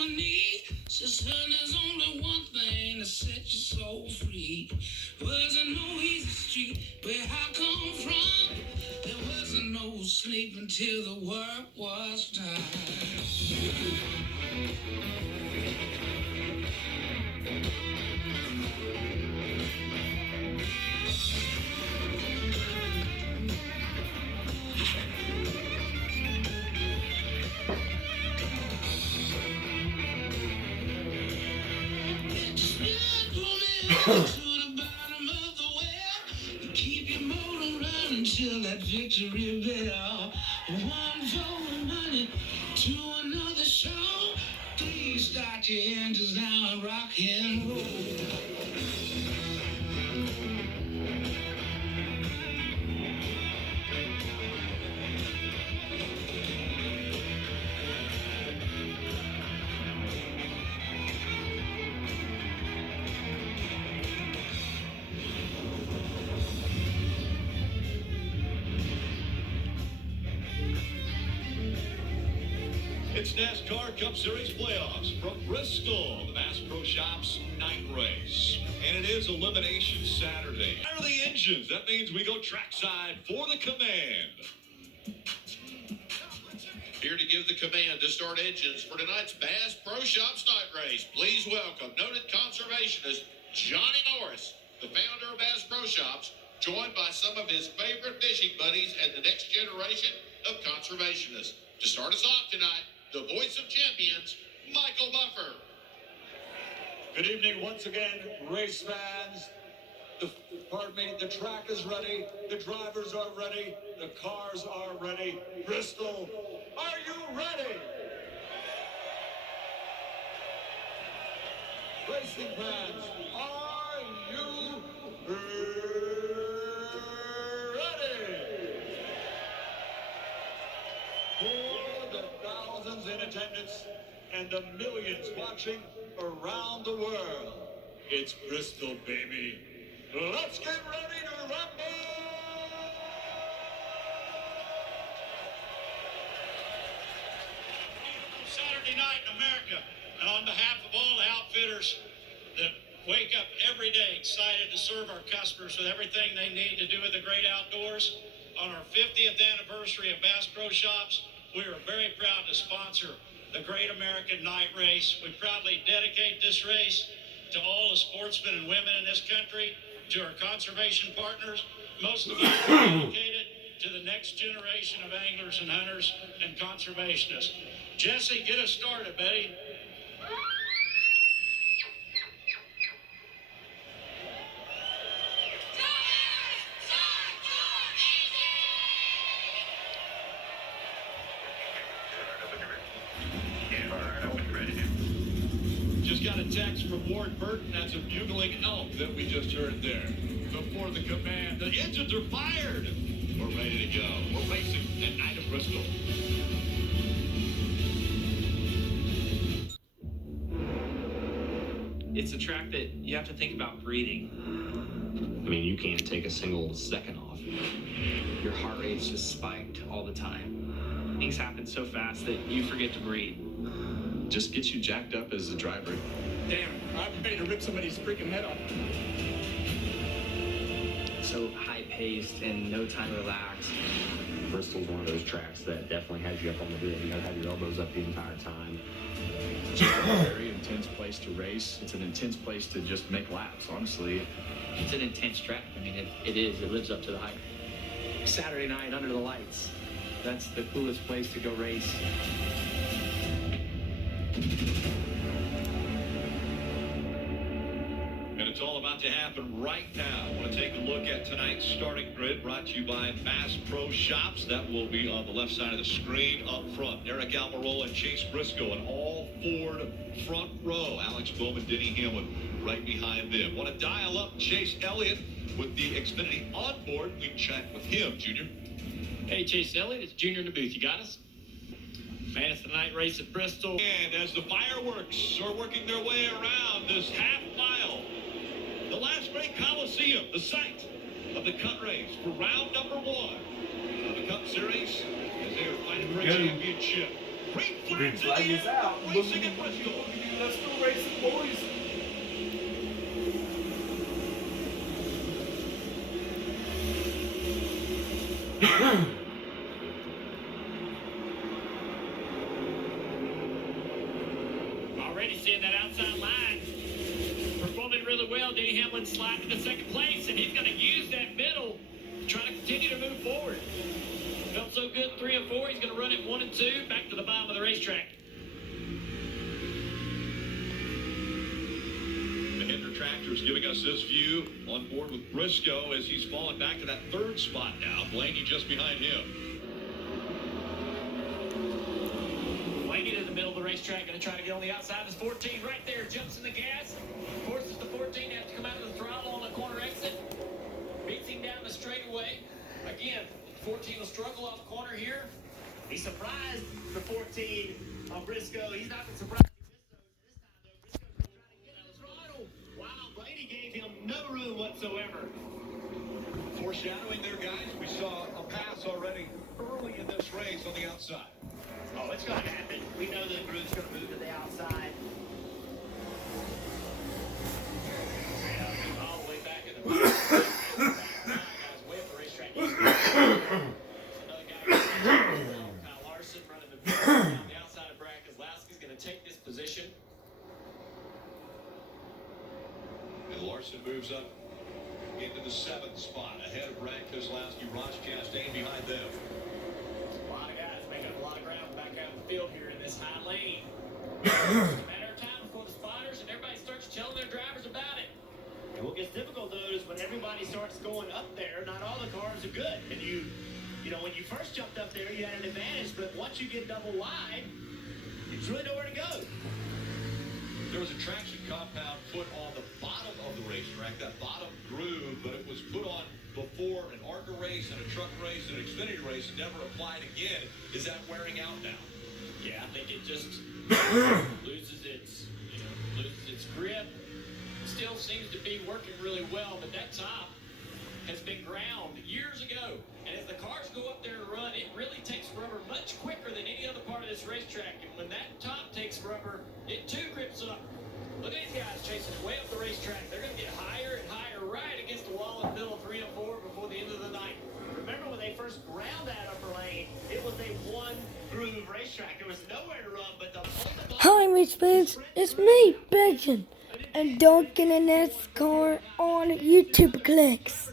on my knee. Says, son, there's only one thing to set your soul free. Wasn't no easy street where I come from. There wasn't no sleep until the work was done. To the bottom of the well, you keep your motor running till that victory bell. One for the money, to another show. Please start your engines now and rock and roll. It's NASCAR Cup Series playoffs from Bristol, the Bass Pro Shops night race. And it is Elimination Saturday. Fire the engines. That means we go trackside for the command. Here to give the command to start engines for tonight's Bass Pro Shops night race. Please welcome noted conservationist Johnny Norris, the founder of Bass Pro Shops, joined by some of his favorite fishing buddies and the next generation of conservationists. To start us off tonight, the voice of champions, Michael Buffer. Good evening once again, race fans. The track is ready, the drivers are ready, the cars are ready. Bristol, are you ready? Racing fans, are you ready? For the thousands in attendance and the millions watching around the world, it's Bristol, baby. Let's get ready to rumble! Saturday night in America, and on behalf of all the outfitters that wake up every day excited to serve our customers with everything they need to do with the great outdoors, on our 50th anniversary of Bass Pro Shops, we are very proud to sponsor the Great American Night Race. We proudly dedicate this race to all the sportsmen and women in this country, to our conservation partners, most of all dedicated to the next generation of anglers and hunters and conservationists. Jesse, get us started, buddy. Just got a text from Ward Burton. That's a bugling elk that we just heard there. Before the command, the engines are fired. We're ready to go. We're racing at night at Bristol. It's a track that you have to think about breathing. I mean, you can't take a single second off. Your heart rate's just spiked all the time. Things happen so fast that you forget to breathe. Just gets you jacked up as a driver. Damn, I'm ready to rip somebody's freaking head off. So high-paced and no time to relax. Bristol's one of those tracks that definitely has you up on the wheel. You gotta have your elbows up the entire time. It's just a very intense place to race. It's an intense place to just make laps, honestly. It's an intense track. I mean, it is. It lives up to the hype. Saturday night under the lights. That's the coolest place to go race. And it's all about to happen right now. I want to take a look at tonight's starting grid, brought to you by Bass Pro Shops. That will be on the left side of the screen up front. Eric Almirola and Chase Briscoe, an all-Ford front row. Alex Bowman, Denny Hamlin right behind them. Want to dial up Chase Elliott with the Xfinity onboard. We can chat with him, Junior. Hey, Chase Elliott, it's Junior in the booth. You got us? Man, it's the night race at Bristol. And as the fireworks are working their way around this half mile, the last great Coliseum, the site of the Cup race for round number one of the Cup Series, as they are fighting for a championship. Green flag is out. Racing at Bristol. Let's go racing, boys. Already seeing that outside line. Performing really well. Denny Hamlin sliding into second place, and he's going to use that middle to try to continue to move forward. Felt so good, 3 and 4. He's going to run it 1 and 2 back to the bottom of the racetrack. Tractors giving us this view on board with Briscoe as he's fallen back to that 3rd spot now. Blaney just behind him. Blaney to the middle of the racetrack, going to try to get on the outside. This 14 right there, jumps in the gas, forces the 14 to have to come out of the throttle on the corner exit, beats him down the straightaway. Again, 14 will struggle off corner here. He surprised the 14 on Briscoe. He's not been surprised. No room whatsoever. Foreshadowing there, guys. We saw a pass already early in this race on the outside. Oh, it's going to happen. We know that the group's going to move to the outside. All the way back in the guys way up the racetrack. Another guy, Kyle Larson, running the on the outside of Brad Keselowski's going to take this position. And Larson moves up into the 7th spot ahead of Brad Keselowski. Ross Chastain behind them. A lot of guys making up a lot of ground back out in the field here in this high lane. It's a matter of time before the spotters and everybody starts telling their drivers about it. And what gets difficult though is when everybody starts going up there, not all the cars are good. And you know, when you first jumped up there, you had an advantage, but once you get double wide, it's really nowhere to go. There was a traction compound put on the bottom of the racetrack, that bottom groove, but it was put on before an ARCA race and a truck race and an Xfinity race and never applied again. Is that wearing out now? Yeah, I think it just loses its grip. Still seems to be working really well, but that top has been ground years ago. And as the cars go up there and run, it really takes rubber much quicker than any other part of this racetrack. And when that top takes rubber, it too grips up. Look at these guys chasing way up the racetrack. They're going to get higher and higher right against the wall in the middle of 3 and 4 before the end of the night. Remember when they first ground that upper lane, it was a one-groove racetrack. There was nowhere to run but the Hi, race fans. It's me, Benjamin, and don't get a NASCAR on YouTube clicks.